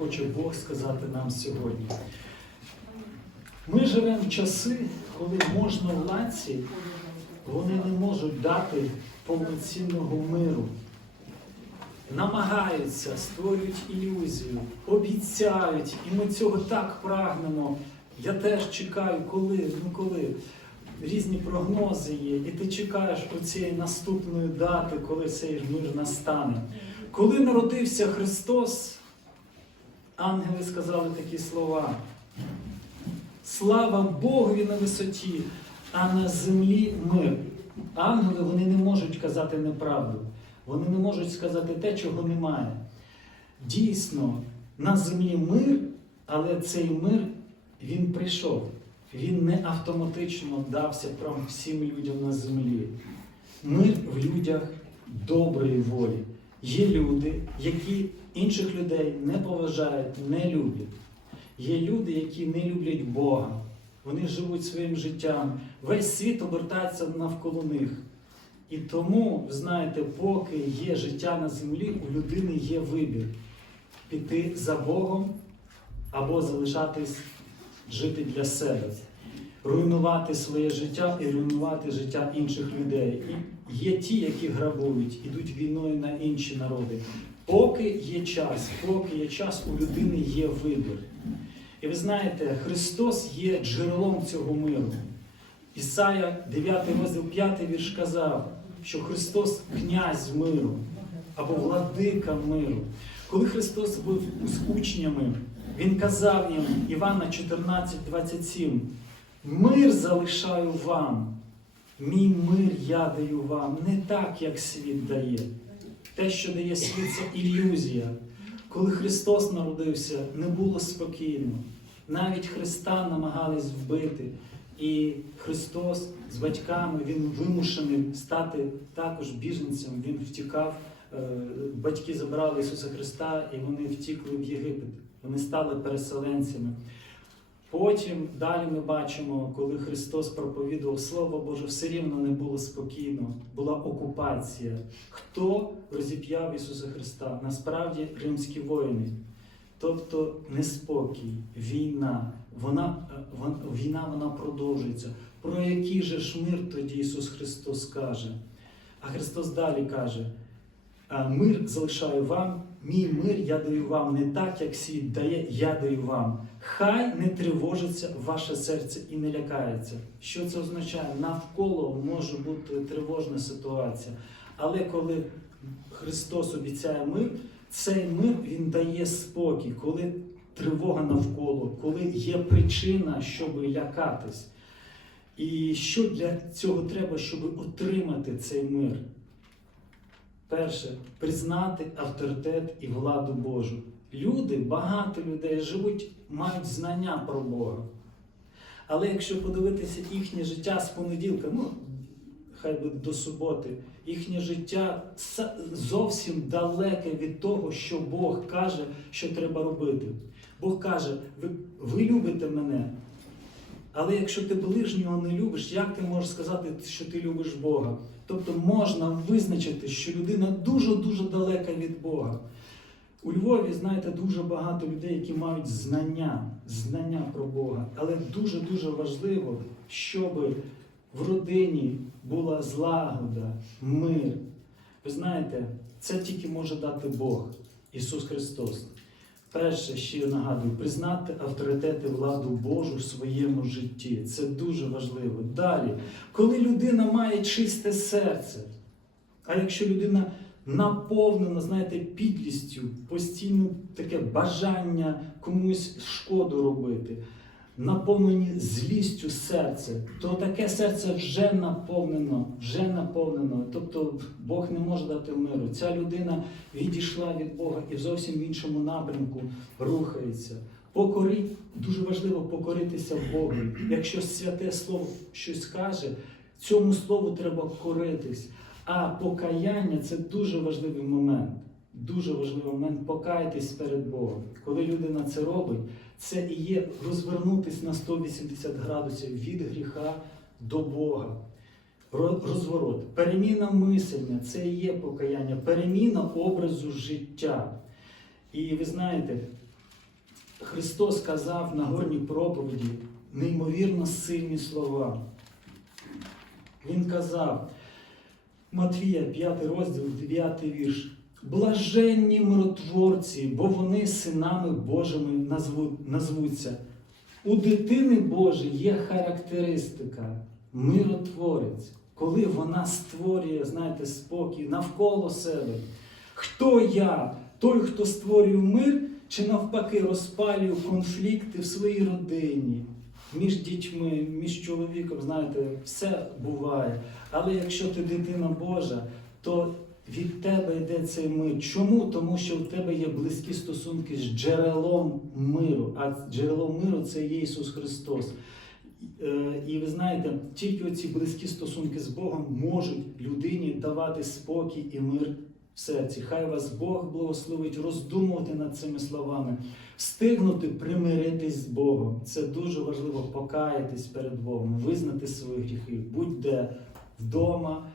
хоче Бог сказати нам сьогодні. Ми живемо в часи, коли можна владці, вони не можуть дати повноцінного миру. Намагаються, створюють ілюзію, обіцяють, і ми цього так прагнемо. Я теж чекаю, коли, ну коли. Різні прогнози є, і ти чекаєш оцієї наступної дати, коли цей мир настане. Коли народився Христос, ангели сказали такі слова. Слава Богові на висоті, а на землі мир. Ангели вони не можуть казати неправду. Вони не можуть сказати те, чого немає. Дійсно, на землі мир, але цей мир він прийшов. Він не автоматично дався прям всім людям на землі. Мир в людях доброї волі. Є люди, які інших людей не поважають, не люблять. Є люди, які не люблять Бога. Вони живуть своїм життям. Весь світ обертається навколо них. І тому, ви знаєте, поки є життя на землі, у людини є вибір піти за Богом або залишатись жити для себе, руйнувати своє життя і руйнувати життя інших людей. І є ті, які грабують, ідуть війною на інші народи. Поки є час, поки є час, у людини є вибір. І ви знаєте, Христос є джерелом цього миру. Ісая, 9 розділ 5 вірш казав, що Христос князь миру або владика миру. Коли Христос був з учнями, Він казав їм, Івана 14, 27, мир залишаю вам, мій мир я даю вам, не так, як світ дає. Те, що дає світ, це ілюзія. Коли Христос народився, не було спокійно. Навіть Христа намагались вбити. І Христос з батьками він вимушений стати також біженцем. Він втікав. е, Батьки забрали Ісуса Христа і вони втікли в Єгипет. Вони стали переселенцями. Потім далі ми бачимо, коли Христос проповідував Слово Боже, все рівно не було спокійно, була окупація. Хто розіп'яв Ісуса Христа? Насправді римські воїни. Тобто неспокій, війна, вона, е, вон- війна вона продовжується. Про який же ж мир тоді Ісус Христос каже? А Христос далі каже: мир залишаю вам, мій мир я даю вам не так, як світ дає, я даю вам. Хай не тривожиться ваше серце і не лякається. Що це означає? Навколо може бути тривожна ситуація. Але коли Христос обіцяє мир, цей мир Він дає спокій, коли тривога навколо, коли є причина, щоб лякатись. І що для цього треба, щоб отримати цей мир? Перше, признати авторитет і владу Божу. Люди, багато людей живуть, мають знання про Бога. Але якщо подивитися їхнє життя з понеділка, ну хай буде до суботи, їхнє життя зовсім далеке від того, що Бог каже, що треба робити. Бог каже: ви, ви любите мене. Але якщо ти ближнього не любиш, як ти можеш сказати, що ти любиш Бога? Тобто можна визначити, що людина дуже-дуже далека від Бога. У Львові, знаєте, дуже багато людей, які мають знання, знання про Бога. Але дуже-дуже важливо, щоб в родині була злагода, мир. Ви знаєте, це тільки може дати Бог, Ісус Христос. Перше, ще нагадую, признати авторитет і владу Божу в своєму житті. Це дуже важливо. Далі, коли людина має чисте серце, а якщо людина наповнена, знаєте, підлістю, постійно таке бажання комусь шкоду робити, наповнені злістю серце, то таке серце вже наповнено, вже наповнено. Тобто Бог не може дати миру. Ця людина відійшла від Бога і зовсім в іншому напрямку рухається. Покорить, дуже важливо покоритися Богу. Якщо святе слово щось каже, цьому слову треба коритись. А покаяння це дуже важливий момент. Дуже важливий момент покаятись перед Богом. Коли людина це робить, це і є розвернутись на 180 градусів від гріха до Бога. Розворот, переміна мислення це і є покаяння, переміна образу життя. І ви знаєте, Христос казав на горній проповіді неймовірно сильні слова. Він казав, Матвія, 5 розділ, 9 вірш. Блаженні миротворці, бо вони синами Божими назву- назвуться. У дитини Божої є характеристика миротворець, коли вона створює, знаєте, спокій навколо себе. Хто я? Той, хто створює мир, чи навпаки розпалює конфлікти в своїй родині, між дітьми, між чоловіком, знаєте, все буває. Але якщо ти дитина Божа, то від тебе йде цей мир. Чому? Тому що в тебе є близькі стосунки з джерелом миру, а джерело миру це є Ісус Христос. Е, І ви знаєте, тільки оці близькі стосунки з Богом можуть людині давати спокій і мир в серці. Хай вас Бог благословить роздумувати над цими словами, встигнути примиритись з Богом. Це дуже важливо покаятись перед Богом, визнати свої гріхи, будь-де вдома,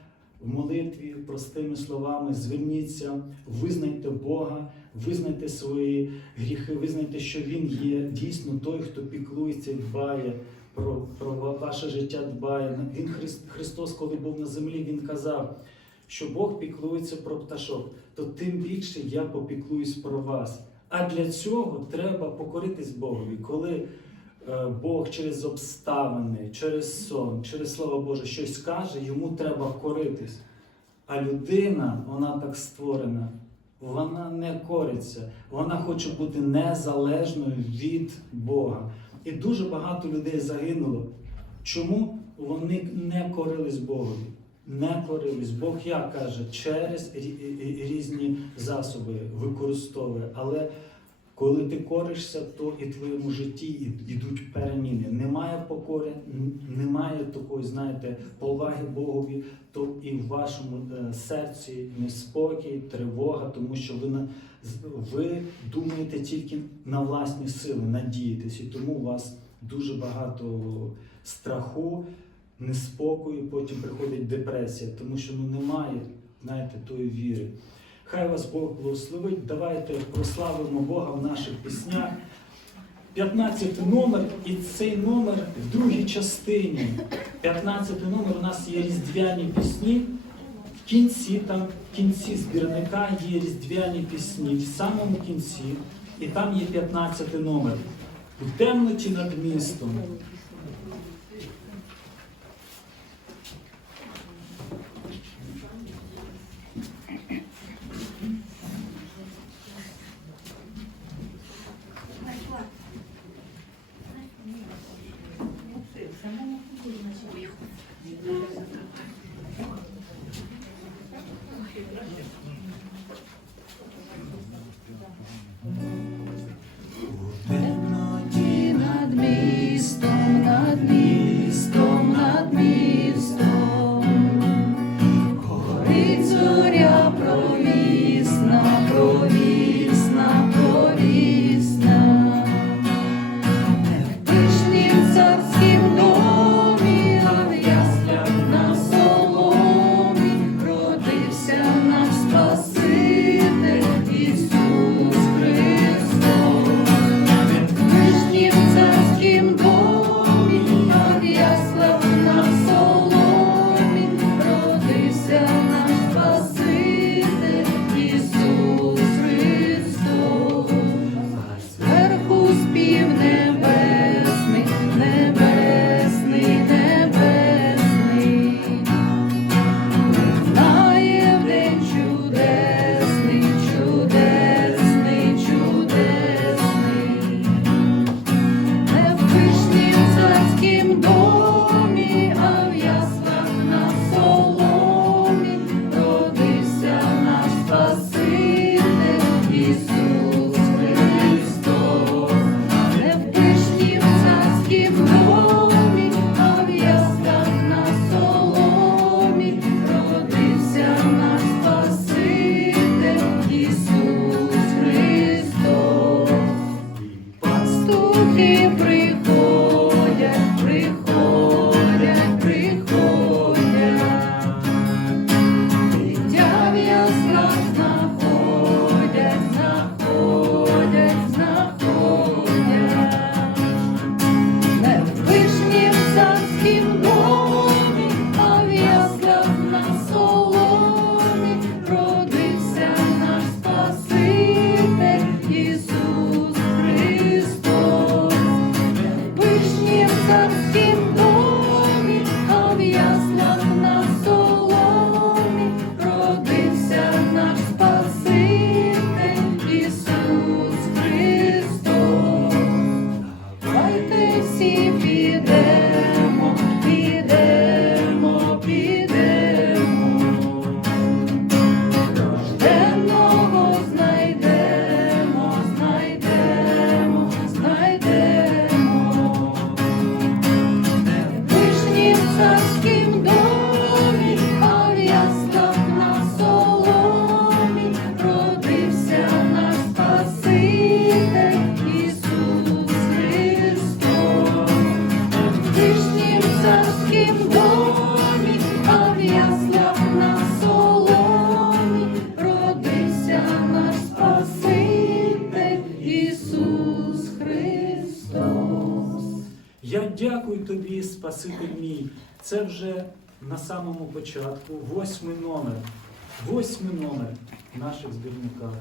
в молитві, простими словами, зверніться, визнайте Бога, визнайте свої гріхи, визнайте, що Він є дійсно той, хто піклується і дбає про, про ваше життя, дбає. Він Христ, Христос, коли був на землі, Він казав, що Бог піклується про пташок, то тим більше я попіклуюсь про вас. А для цього треба покоритись Богові. Коли Бог через обставини, через сон, через Слово Боже щось каже, йому треба коритись. А людина, вона так створена, вона не кориться, вона хоче бути незалежною від Бога. І дуже багато людей загинуло. Чому вони не корились Богові? Не корились. Бог як каже, через рі- рі- різні засоби використовує. Але коли ти коришся, то і в твоєму житті йдуть переміни. Немає покори, немає такої, знаєте, поваги Богові, то і в вашому е, серці неспокій, тривога, тому що ви, на, ви думаєте тільки на власні сили, надієтесь, і тому у вас дуже багато страху, неспокою, потім приходить депресія, тому що ну, немає, знаєте, тої віри. Хай вас Бог благословить. Давайте прославимо Бога в наших піснях. 15 номер, і цей номер в другій частині. 15 номер у нас є різдвяні пісні. В кінці, там, в кінці збірника є різдвяні пісні, в самому кінці, і там є 15 номер. У темноті над містом. моря провів. Я дякую тобі, Спаситель мій. Це вже на самому початку восьмий номер, восьмий номер наших збірника.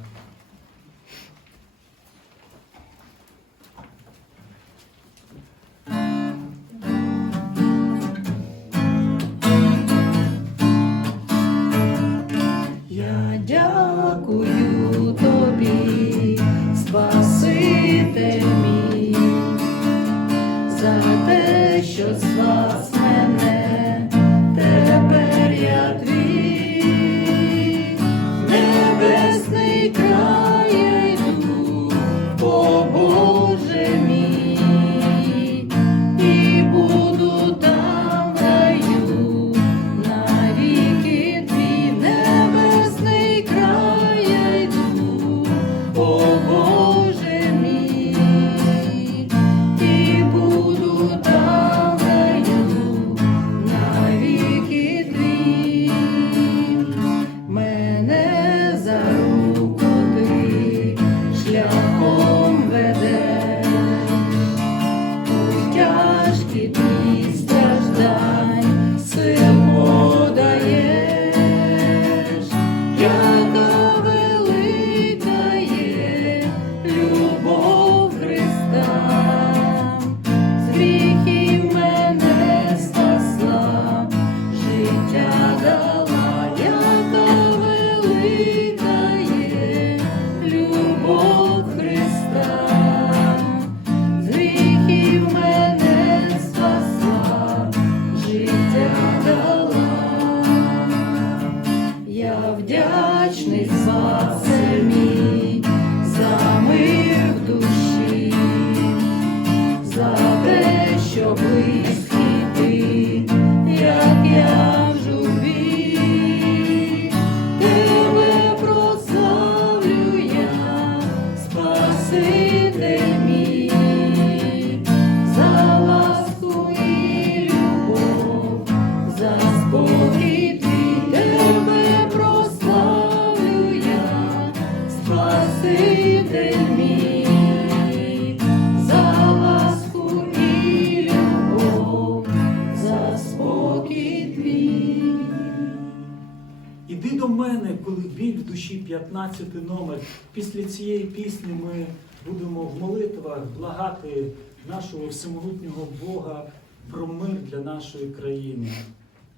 15 номер. Після цієї пісні ми будемо в молитвах благати нашого всемогутнього Бога про мир для нашої країни.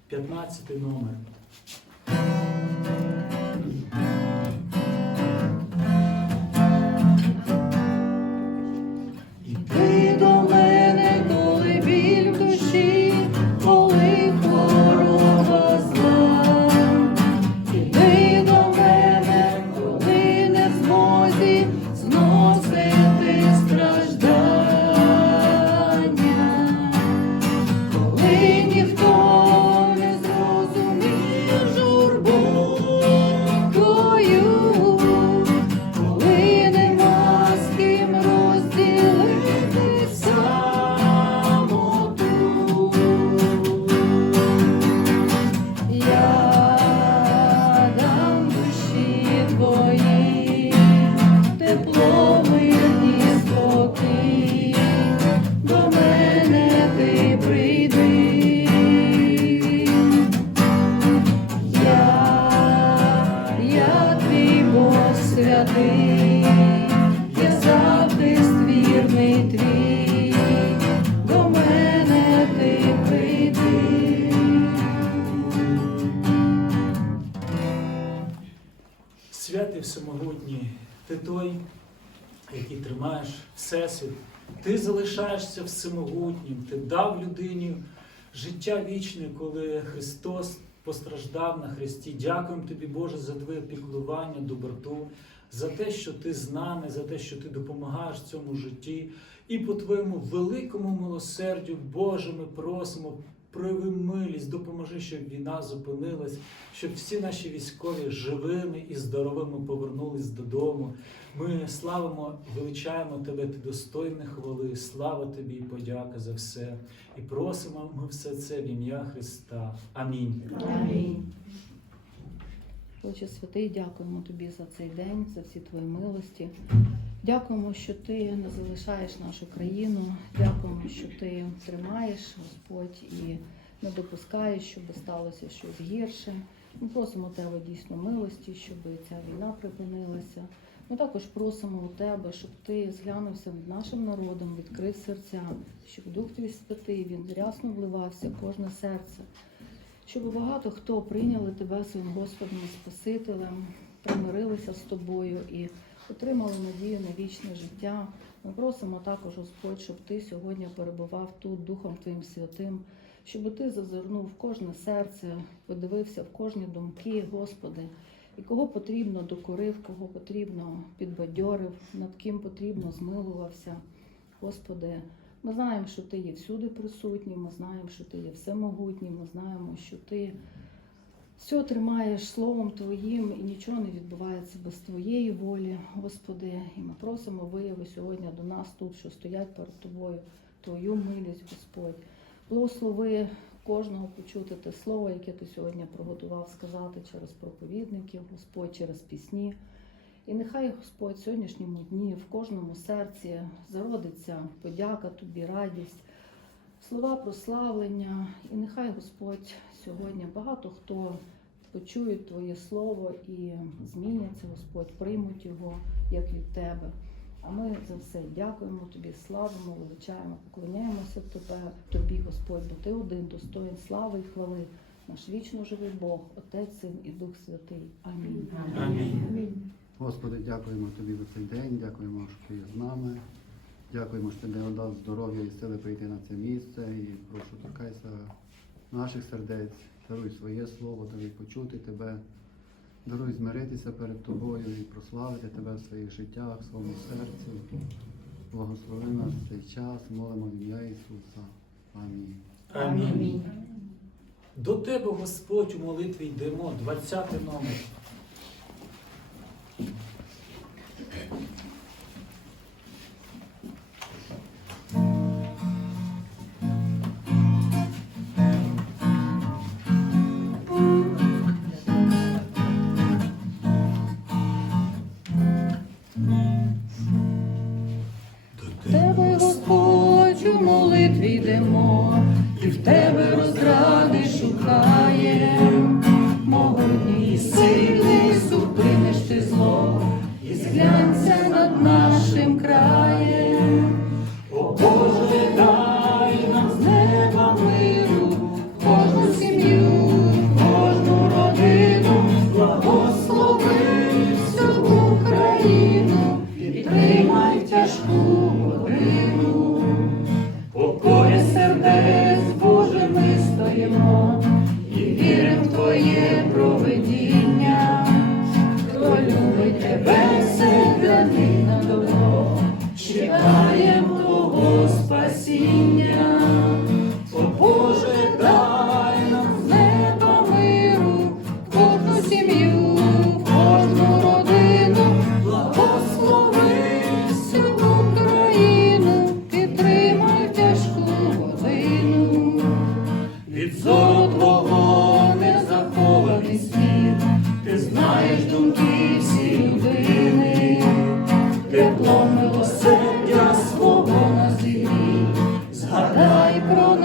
15 номер. почуваєшся всемогутнім, ти дав людині життя вічне, коли Христос постраждав на Христі. Дякуємо тобі, Боже, за твоє піклування, доброту, за те, що ти з нами, за те, що ти допомагаєш в цьому житті. І по твоєму великому милосердю, Боже, ми просимо прояви милість, допоможи, щоб війна зупинилась, щоб всі наші військові живими і здоровими повернулись додому. Ми славимо, величаємо тебе, ти достойний хвали. Слава тобі і подяка за все. І просимо ми все це в ім'я Христа. Амінь. Амінь. Отче святий, дякуємо тобі за цей день, за всі твої милості. Дякуємо, що ти не залишаєш нашу країну. Дякуємо, що ти тримаєш, Господь, і не допускаєш, щоб сталося щось гірше. Ми просимо тебе дійсно милості, щоб ця війна припинилася. Ми також просимо у тебе, щоб ти зглянувся над нашим народом, відкрив серця, щоб Дух Твій Святий він рясно вливався в кожне серце щоб багато хто прийняли тебе своїм Господом Спасителем, примирилися з тобою і отримали надію на вічне життя. Ми просимо також, Господь, щоб ти сьогодні перебував тут Духом Твоїм Святим, щоб ти зазирнув в кожне серце, подивився в кожні думки, Господи, і кого потрібно докорив, кого потрібно підбадьорив, над ким потрібно змилувався. Господи, ми знаємо, що ти є всюди присутній, ми знаємо, що ти є всемогутній, ми знаємо, що ти все тримаєш словом Твоїм і нічого не відбувається без Твоєї волі, Господи. І ми просимо вияви сьогодні до нас тут, що стоять перед Тобою, Твою милість, Господь. Благослови кожного почути те слово, яке ти сьогодні приготував сказати через проповідників, Господь, через пісні. І нехай Господь в сьогоднішньому дні в кожному серці зародиться подяка тобі, радість, слова прославлення. І нехай Господь сьогодні багато хто почує Твоє Слово і зміняться, Господь, приймуть його як від Тебе. А ми за все дякуємо Тобі, славимо, величаємо, поклоняємося тебе, Тобі, Господь, бо Ти один достоїн слави і хвали, наш вічно живий Бог, Отець, Син і Дух Святий. Амінь. Амінь. Господи, дякуємо Тобі за цей день, дякуємо, що Ти є з нами. Дякуємо, що Ти не дав здоров'я і сили прийти на це місце. І прошу торкайся наших сердець, даруй своє слово, даруй почути Тебе, даруй змиритися перед Тобою і прославити Тебе в своїх життях, в своєму серці. Благослови нас цей час, молимо в ім'я Ісуса. Амінь. Амінь. До тебе, Господь, у молитві йдемо, 20 номер. Тебе, Господь, у молитві йдемо, і в тебе роз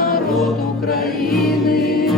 народ України.